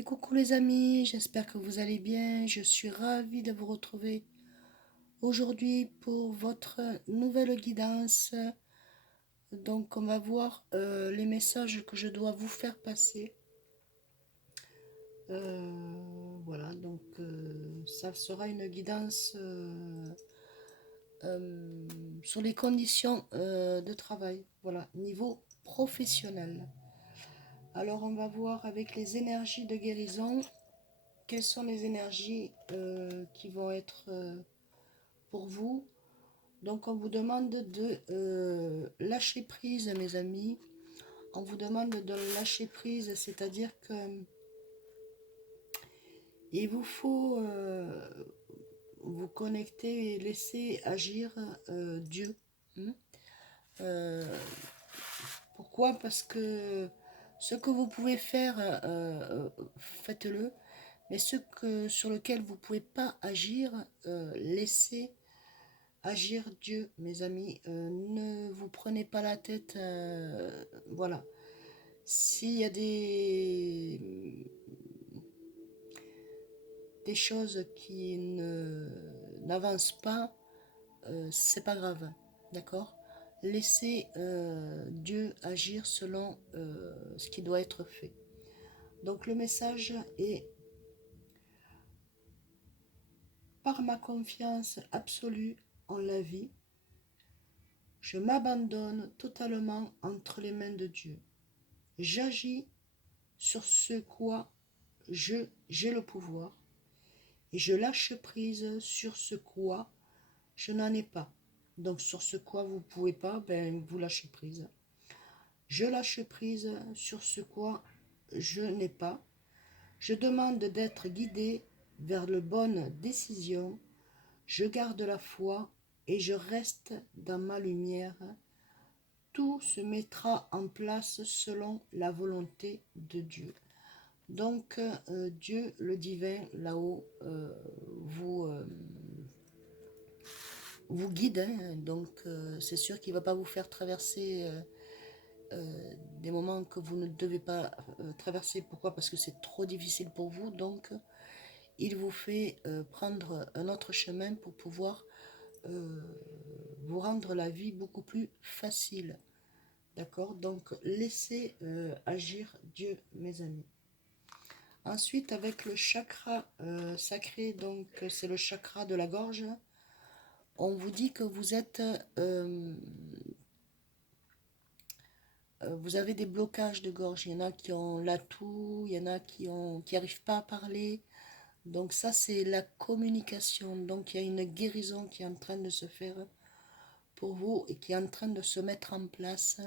Et coucou les amis, j'espère que vous allez bien. Je suis ravie de vous retrouver aujourd'hui pour votre nouvelle guidance. Donc on va voir les messages que je dois vous faire passer. Voilà, donc ça sera une guidance euh, sur les conditions de travail. Voilà, niveau professionnel. Alors on va voir avec les énergies de guérison. Quelles sont les énergies qui vont être pour vous? Donc on vous demande de lâcher prise, mes amis. On vous demande de lâcher prise, c'est-à-dire que il vous faut vous connecter et laisser agir Dieu. Hein. Euh, Pourquoi? Parce que ce que vous pouvez faire, faites-le. Mais sur lequel vous ne pouvez pas agir, laissez agir Dieu, mes amis. Ne vous prenez pas la tête. Voilà. S'il y a des choses qui n'avancent pas, c'est pas grave. D'accord? Laissez Dieu agir selon ce qui doit être fait. Donc le message est: par ma confiance absolue en la vie, je m'abandonne totalement entre les mains de Dieu. J'agis sur ce quoi j'ai le pouvoir et je lâche prise sur ce quoi je n'en ai pas. Donc sur ce quoi vous ne pouvez pas, ben vous lâchez prise. Je lâche prise sur ce quoi je n'ai pas. Je demande d'être guidé vers les bonnes décisions. Je garde la foi et je reste dans ma lumière. Tout se mettra en place selon la volonté de Dieu. Donc Dieu, le divin, là-haut, vous guide. Hein. Donc c'est sûr qu'il ne va pas vous faire traverser des moments que vous ne devez pas traverser. Pourquoi? Parce que c'est trop difficile pour vous. Donc il vous fait prendre un autre chemin pour pouvoir euh, vous rendre la vie beaucoup plus facile. D'accord? Donc laissez agir Dieu, mes amis. Ensuite, avec le chakra sacré, donc c'est le chakra de la gorge, on vous dit que vous êtes, vous avez des blocages de gorge. Il y en a qui ont l'atout, il y en a qui n'arrivent pas à parler. Donc ça, c'est la communication. Donc il y a une guérison qui est en train de se faire pour vous et qui est en train de se mettre en place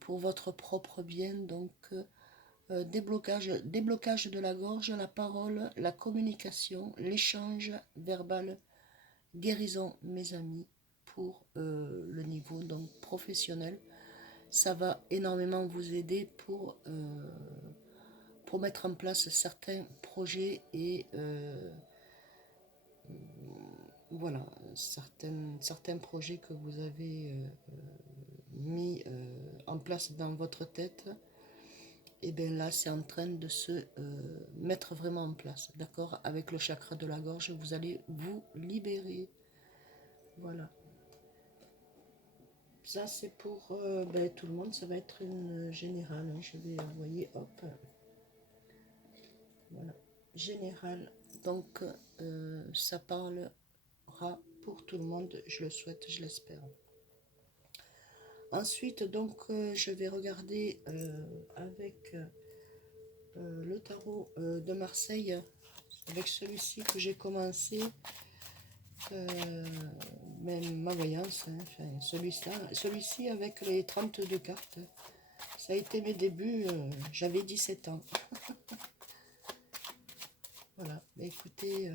pour votre propre bien. Donc déblocage de la gorge, la parole, la communication, l'échange verbal, guérison, mes amis, pour le niveau donc professionnel. Ça va énormément vous aider pour mettre en place certains projets et voilà, certains projets que vous avez mis en place dans votre tête. Et bien là, c'est en train de se mettre vraiment en place. D'accord? Avec le chakra de la gorge, vous allez vous libérer. Voilà. Ça, c'est pour ben, tout le monde. Ça va être une générale. Hein. Je vais envoyer, hop. Voilà. Générale. Donc, ça parlera pour tout le monde. Je le souhaite, je l'espère. Ensuite, donc, je vais regarder avec le tarot de Marseille, avec celui-ci que j'ai commencé, même ma voyance, hein, enfin, celui-ci avec les 32 cartes. Ça a été mes débuts, j'avais 17 ans. Voilà, mais écoutez,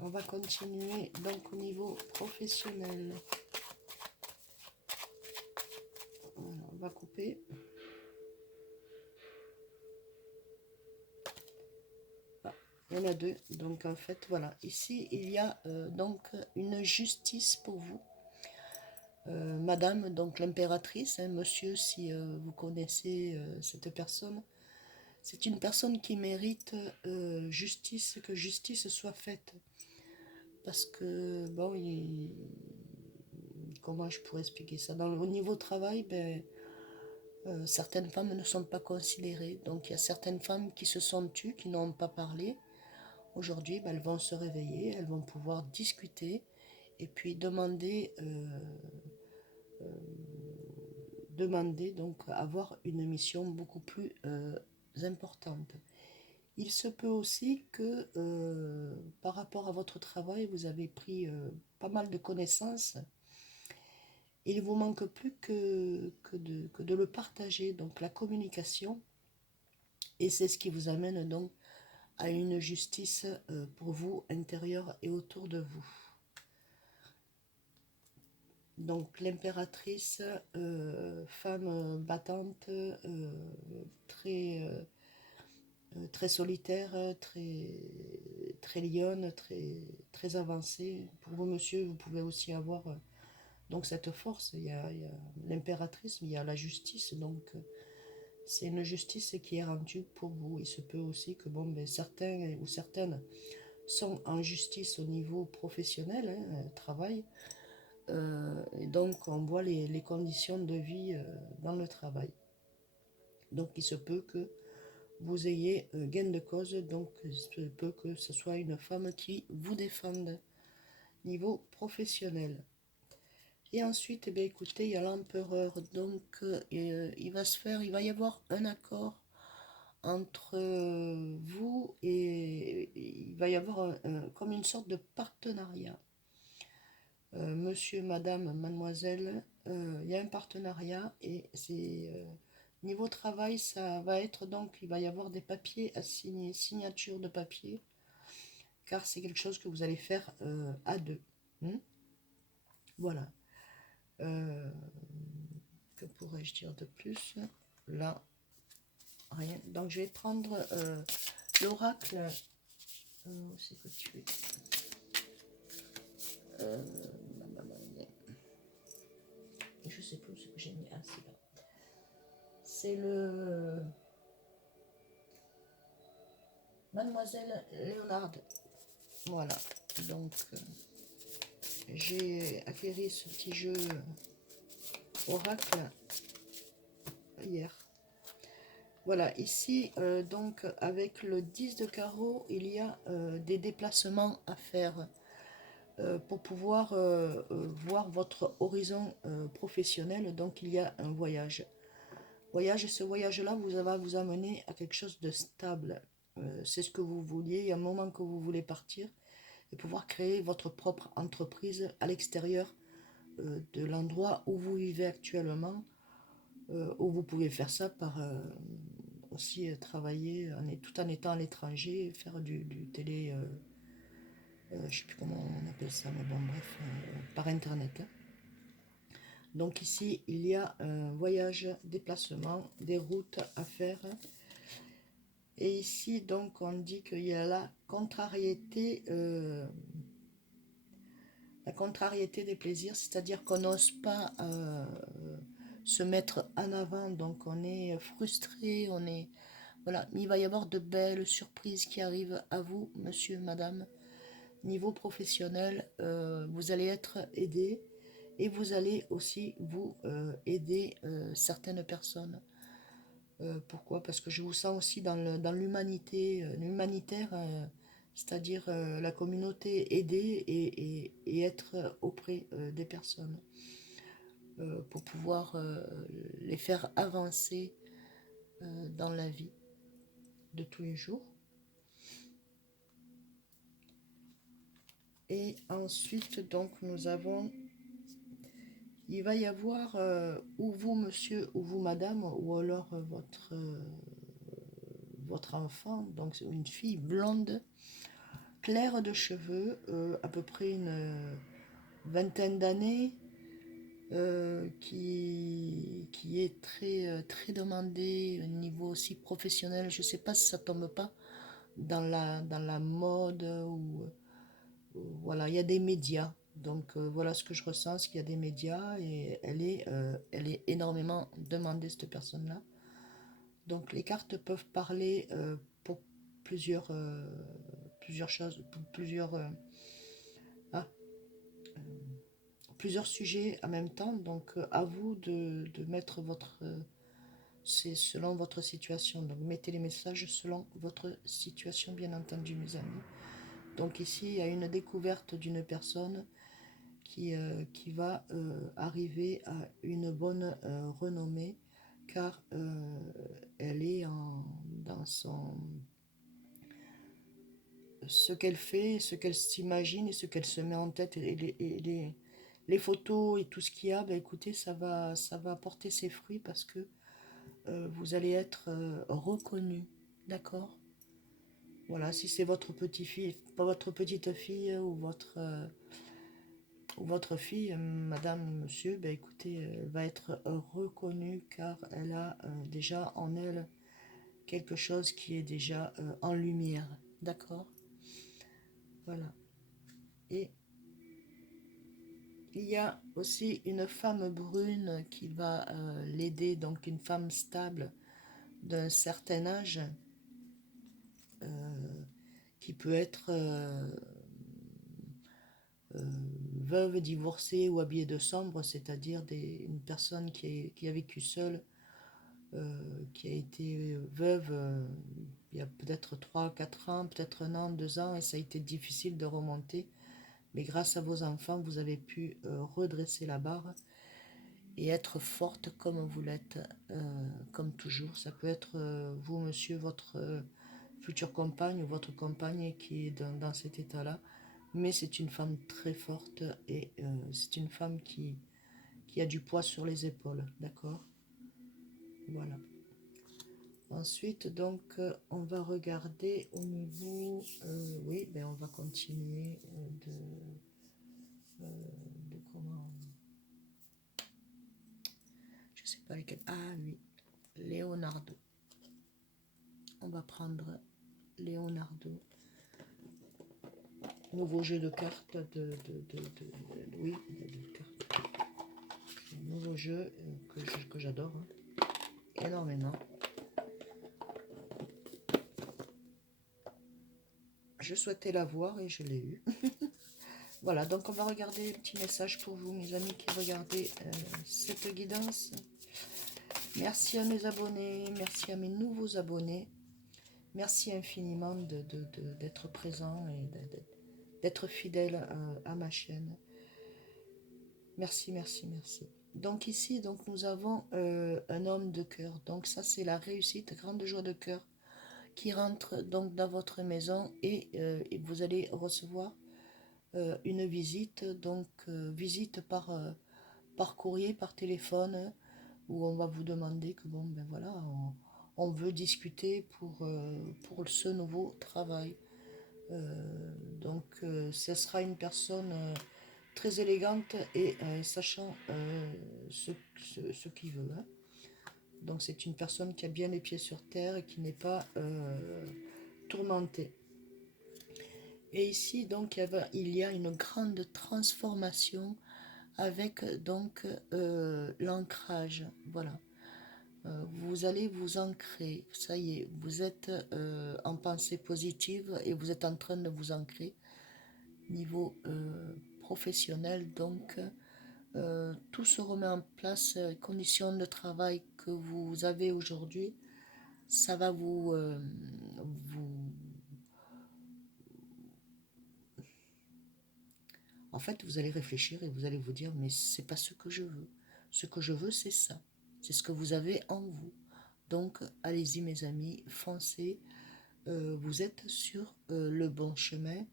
on va continuer donc au niveau professionnel. Voilà, on va couper. Ah, il y en a deux, donc en fait, voilà. Ici, il y a donc une justice pour vous. Madame, donc l'impératrice, hein, monsieur, si vous connaissez cette personne, C'est une personne qui mérite justice, que justice soit faite. Parce que, bon, comment je pourrais expliquer ça? Au niveau travail, ben, certaines femmes ne sont pas considérées. Donc il y a certaines femmes qui se sont tues, qui n'ont pas parlé. Aujourd'hui, ben, elles vont se réveiller, elles vont pouvoir discuter et puis demander donc avoir une mission beaucoup plus importante. Il se peut aussi que par rapport à votre travail, vous avez pris pas mal de connaissances. Il ne vous manque plus que de le partager, donc la communication. Et c'est ce qui vous amène donc à une justice pour vous intérieure et autour de vous. Donc l'impératrice, femme battante, très solitaire, très lionne, très avancée. Pour vous, monsieur, vous pouvez aussi avoir donc cette force. Il y a l'impératrice, il y a la justice. Donc c'est une justice qui est rendue pour vous. Il se peut aussi que bon, ben, certains ou certaines sont en justice au niveau professionnel, hein, travail. Et donc on voit les conditions de vie dans le travail. Donc il se peut que vous ayez gain de cause, donc il se peut que ce soit une femme qui vous défende niveau professionnel. Et ensuite, eh bien, écoutez, il y a l'empereur, donc il va y avoir un accord entre vous et il va y avoir comme une sorte de partenariat. Monsieur, madame, mademoiselle, il y a un partenariat et c'est niveau travail, ça va être donc, il va y avoir des papiers à signer, signature de papier, car c'est quelque chose que vous allez faire à deux. Hmm. Voilà. Euh, que pourrais-je dire de plus? Là, rien. Donc je vais prendre l'oracle. Où c'est que tu es? Je sais plus ce que j'ai mis. Ah, c'est là. C'est le Mademoiselle Léonard. Voilà. Donc j'ai acquéri ce petit jeu oracle hier. Voilà, ici, donc, avec le 10 de carreau, il y a des déplacements à faire pour pouvoir voir votre horizon professionnel. Donc, il y a un voyage. Et ce voyage-là va vous amener à quelque chose de stable. C'est ce que vous vouliez. Il y a un moment que vous voulez partir et pouvoir créer votre propre entreprise à l'extérieur de l'endroit où vous vivez actuellement, où vous pouvez faire ça par aussi travailler tout en étant à l'étranger, faire du télé, je ne sais plus comment on appelle ça, mais bon bref, par internet. Hein. Donc ici, il y a un voyage, déplacement, des routes à faire. Et ici, donc, on dit qu'il y a la contrariété des plaisirs, c'est-à-dire qu'on n'ose pas se mettre en avant, donc on est frustré, on est... Voilà, il va y avoir de belles surprises qui arrivent à vous, monsieur, madame. Niveau professionnel, vous allez être aidé et vous allez aussi vous aider certaines personnes. Pourquoi? Parce que je vous sens aussi dans l'humanité, l'humanitaire, c'est-à-dire la communauté, aider et être auprès des personnes pour pouvoir les faire avancer dans la vie de tous les jours. Et ensuite, donc, nous avons... Il va y avoir, ou vous, monsieur, ou vous, madame, ou alors votre enfant, donc une fille blonde, claire de cheveux, à peu près une vingtaine d'années, qui est très demandée au niveau aussi professionnel. Je ne sais pas si ça tombe pas dans la mode voilà, il y a des médias. Donc voilà ce que je ressens, c'est qu'il y a des médias et elle est énormément demandée, cette personne-là. Donc les cartes peuvent parler pour plusieurs, plusieurs choses, pour ah, plusieurs sujets en même temps. Donc à vous de mettre votre... c'est selon votre situation. Donc mettez les messages selon votre situation, bien entendu, mes amis. Donc ici, il y a une découverte d'une personne qui va arriver à une bonne renommée, car elle est dans ce qu'elle fait, ce qu'elle s'imagine et ce qu'elle se met en tête les photos et tout ce qu'il y a. Ben écoutez, ça va porter ses fruits parce que vous allez être reconnu, d'accord? Voilà, si c'est votre petit-fille, pas votre petite fille ou votre fille, madame, monsieur, ben écoutez, elle va être reconnue car elle a déjà en elle quelque chose qui est déjà en lumière, d'accord? Voilà. Et il y a aussi une femme brune qui va l'aider, donc une femme stable d'un certain âge, euh, qui peut être euh, veuve, divorcée ou habillée de sombre, c'est-à-dire une personne qui a vécu seule, qui a été veuve il y a peut-être 3 4 ans, peut-être 1 an, 2 ans, et ça a été difficile de remonter. Mais grâce à vos enfants, vous avez pu redresser la barre et être forte comme vous l'êtes, comme toujours. Ça peut être vous, monsieur, votre future compagne ou votre compagne qui est dans cet état-là. Mais c'est une femme très forte et c'est une femme qui a du poids sur les épaules, d'accord? Voilà. Ensuite, donc, on va regarder au niveau... oui, ben on va continuer de comment... Je sais pas lesquels... Ah oui, Leonardo. On va prendre Leonardo. Nouveau jeu de cartes oui, de cartes. Nouveau jeu que j'adore énormément. Je souhaitais l'avoir et je l'ai eu. Voilà, donc on va regarder le petit message pour vous, mes amis qui regardez cette guidance. Merci à mes abonnés, merci à mes nouveaux abonnés. Merci infiniment d'être présent et d'être fidèle à ma chaîne. Merci, merci, merci. Donc ici, donc nous avons un homme de cœur. Donc ça, c'est la réussite, grande joie de cœur qui rentre donc dans votre maison et vous allez recevoir une visite, donc visite par courrier, par téléphone, où on va vous demander que bon, ben voilà, on veut discuter pour ce nouveau travail. Donc, ce sera une personne très élégante et sachant ce qu'il veut, hein. Donc, c'est une personne qui a bien les pieds sur terre et qui n'est pas tourmentée. Et ici, donc, il y a une grande transformation avec donc l'ancrage. Voilà. Vous allez vous ancrer. Ça y est, vous êtes en pensée positive et vous êtes en train de vous ancrer niveau professionnel. Donc, tout se remet en place. Les conditions de travail que vous avez aujourd'hui, ça va vous... En fait, vous allez réfléchir et vous allez vous dire, mais c'est pas ce que je veux. Ce que je veux, c'est ça. C'est ce que vous avez en vous. Donc, allez-y, mes amis, foncez. Vous êtes sur le bon chemin.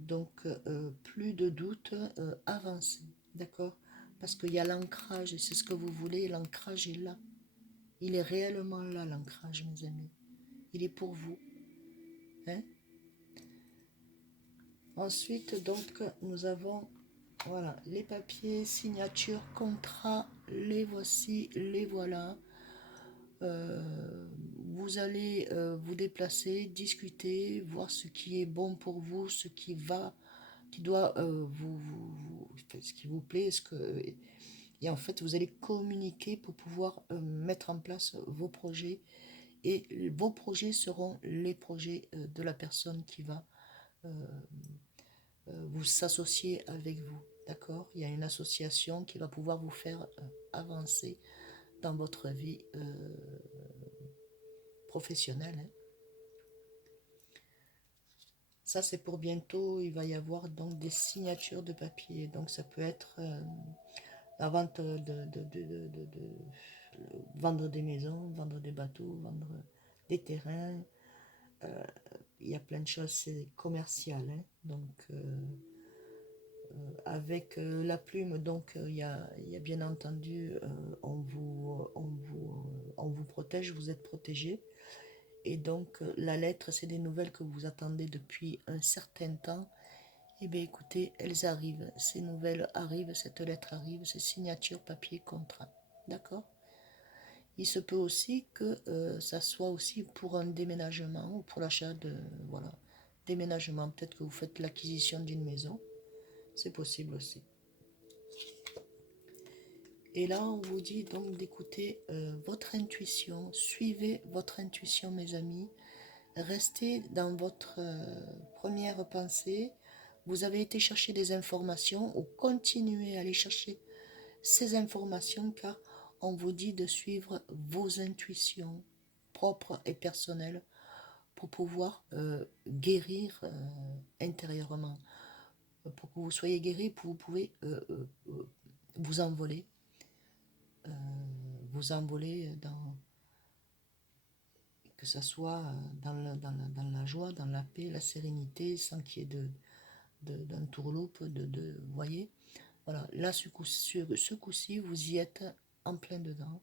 Donc, plus de doute, avancez. D'accord? Parce qu'il y a l'ancrage, et c'est ce que vous voulez, l'ancrage est là. Il est réellement là, l'ancrage, mes amis. Il est pour vous. Hein? Ensuite, donc, nous avons voilà, les papiers, signatures, contrats, les voici, les voilà. Vous allez vous déplacer, discuter, voir ce qui est bon pour vous, ce qui va, qui doit ce qui vous plaît, et en fait vous allez communiquer pour pouvoir mettre en place vos projets et vos projets seront les projets de la personne qui va vous s'associer avec vous. D'accord? Il y a une association qui va pouvoir vous faire avancer dans votre vie professionnelle. Hein. Ça, c'est pour bientôt. Il va y avoir donc des signatures de papier. Donc, ça peut être la vente vendre des maisons, vendre des bateaux, vendre des terrains. Il y a plein de choses, c'est commercial. Hein. Donc, avec la plume, donc il y a bien entendu, on vous protège, vous êtes protégé. Et donc, la lettre, c'est des nouvelles que vous attendez depuis un certain temps. Eh bien, écoutez, elles arrivent. Ces nouvelles arrivent, cette lettre arrive, ces signatures, papier, contrat. D'accord? Il se peut aussi que ça soit aussi pour un déménagement ou pour l'achat de... Voilà, déménagement. Peut-être que vous faites l'acquisition d'une maison. C'est possible aussi. Et là, on vous dit donc d'écouter votre intuition. Suivez votre intuition, mes amis. Restez dans votre première pensée. Vous avez été chercher des informations ou continuez à aller chercher ces informations car on vous dit de suivre vos intuitions propres et personnelles pour pouvoir guérir intérieurement. Pour que vous soyez guéri, vous pouvez vous envoler. Vous envoler dans... que ce soit dans la joie, dans la paix, la sérénité, sans qu'il y ait d'un tourloupe, vous voyez. Voilà, là, ce coup-ci, vous y êtes en plein dedans.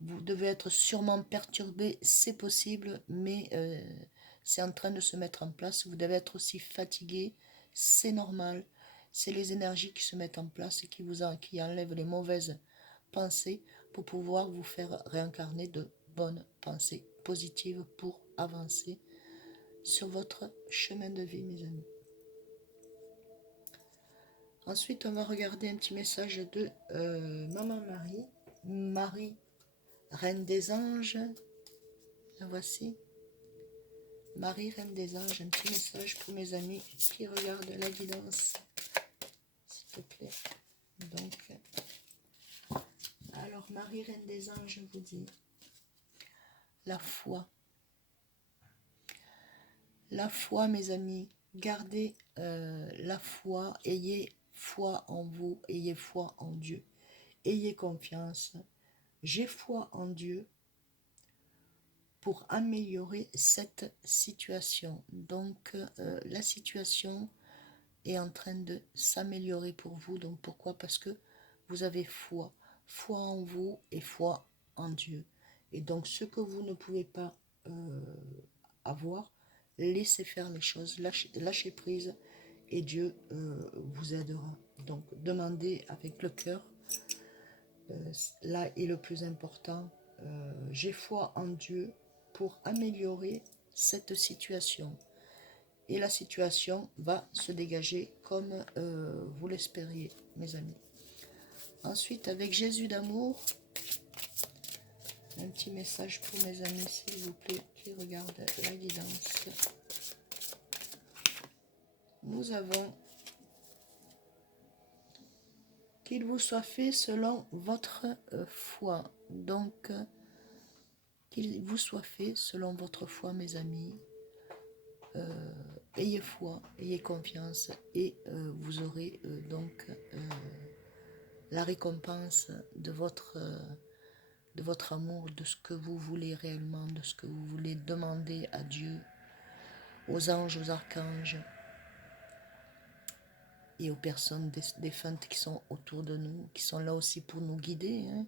Vous devez être sûrement perturbé, c'est possible, mais c'est en train de se mettre en place. Vous devez être aussi fatigué, c'est normal. C'est les énergies qui se mettent en place et qui enlèvent les mauvaises pensées pour pouvoir vous faire réincarner de bonnes pensées positives pour avancer sur votre chemin de vie, mes amis. Ensuite, on va regarder un petit message de Maman Marie. Marie, Reine des Anges. La voici. Marie, Reine des Anges, un petit message pour mes amis qui regardent la guidance. S'il te plaît. Donc, alors Marie, Reine des Anges, vous dit la foi. La foi, mes amis. Gardez la foi. Ayez foi en vous. Ayez foi en Dieu. Ayez confiance. J'ai foi en Dieu pour améliorer cette situation. Donc, la situation est en train de s'améliorer pour vous. Donc, pourquoi? Parce que vous avez foi. Foi en vous et foi en Dieu. Et donc, ce que vous ne pouvez pas avoir, laissez faire les choses. Lâchez prise et Dieu vous aidera. Donc, demandez avec le cœur. Là est le plus important. J'ai foi en Dieu pour améliorer cette situation. Et la situation va se dégager comme vous l'espériez, mes amis. Ensuite, avec Jésus d'amour, un petit message pour mes amis, s'il vous plaît, qui regardent la guidance. Nous avons qu'il vous soit fait selon votre foi. Donc, qu'il vous soit fait selon votre foi, mes amis. Ayez foi, ayez confiance et vous aurez donc la récompense de votre amour, de ce que vous voulez réellement, de ce que vous voulez demander à Dieu, aux anges, aux archanges et aux personnes défuntes qui sont autour de nous, qui sont là aussi pour nous guider hein,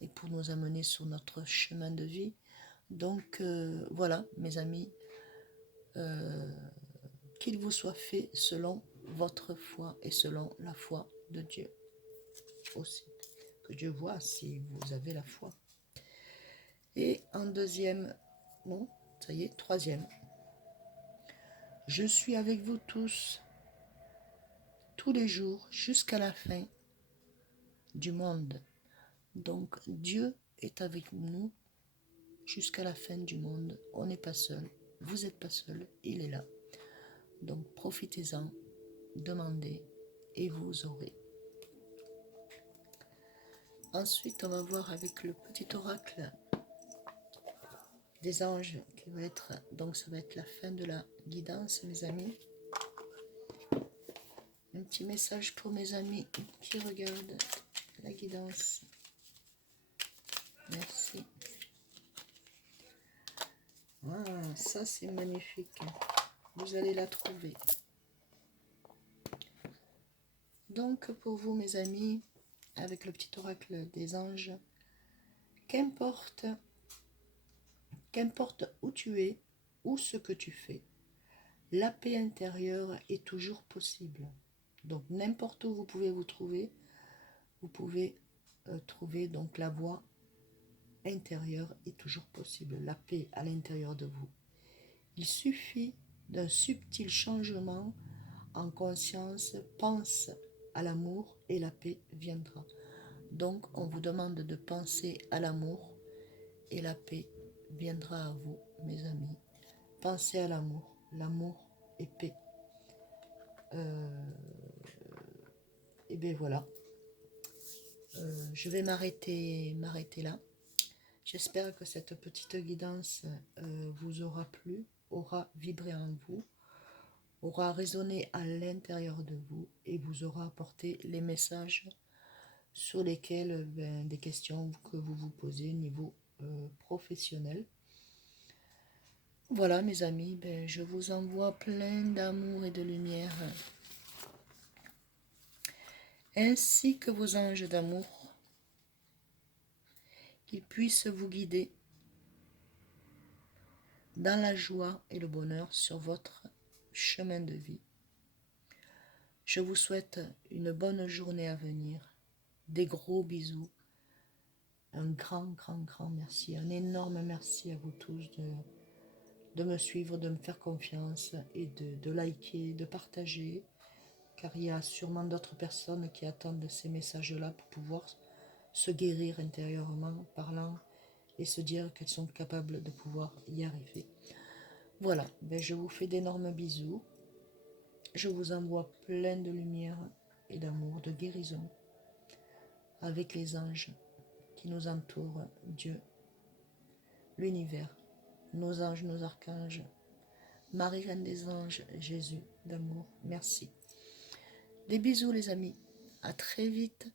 et pour nous amener sur notre chemin de vie. Donc voilà, mes amis, qu'il vous soit fait selon votre foi et selon la foi de Dieu aussi. Que Dieu voit si vous avez la foi. Et en deuxième, non, ça y est, troisième. Je suis avec vous tous les jours, jusqu'à la fin du monde. Donc, Dieu est avec nous jusqu'à la fin du monde. On n'est pas seul, vous n'êtes pas seul, il est là. Donc profitez-en, demandez et vous aurez. Ensuite, on va voir avec le petit oracle des anges qui va être, donc ça va être la fin de la guidance, mes amis. Un petit message pour mes amis qui regardent la guidance. Merci. Ah, ça c'est magnifique. Vous allez la trouver. Donc pour vous, mes amis, avec le petit oracle des anges, qu'importe où tu es ou ce que tu fais, la paix intérieure est toujours possible. Donc n'importe où vous pouvez vous trouver, vous pouvez trouver donc la voie intérieure est toujours possible, la paix à l'intérieur de vous. Il suffit d'un subtil changement en conscience, pense à l'amour et la paix viendra. Donc on vous demande de penser à l'amour et la paix viendra à vous, mes amis. Pensez à l'amour, l'amour et paix. Et bien voilà. Je vais m'arrêter là. J'espère que cette petite guidance vous aura plu, aura vibré en vous, aura résonné à l'intérieur de vous et vous aura apporté les messages sur lesquels des questions que vous vous posez au niveau professionnel. Voilà mes amis, je vous envoie plein d'amour et de lumière, ainsi que vos anges d'amour, qu'ils puissent vous guider dans la joie et le bonheur sur votre chemin de vie. Je vous souhaite une bonne journée à venir, des gros bisous, un grand merci, un énorme merci à vous tous de me suivre, de me faire confiance et de liker, de partager, car il y a sûrement d'autres personnes qui attendent ces messages-là pour pouvoir se guérir intérieurement parlant et se dire qu'elles sont capables de pouvoir y arriver. Voilà, je vous fais d'énormes bisous. Je vous envoie plein de lumière et d'amour, de guérison, avec les anges qui nous entourent, Dieu, l'univers, nos anges, nos archanges, Marie, Reine des anges, Jésus d'amour, merci. Des bisous les amis, à très vite.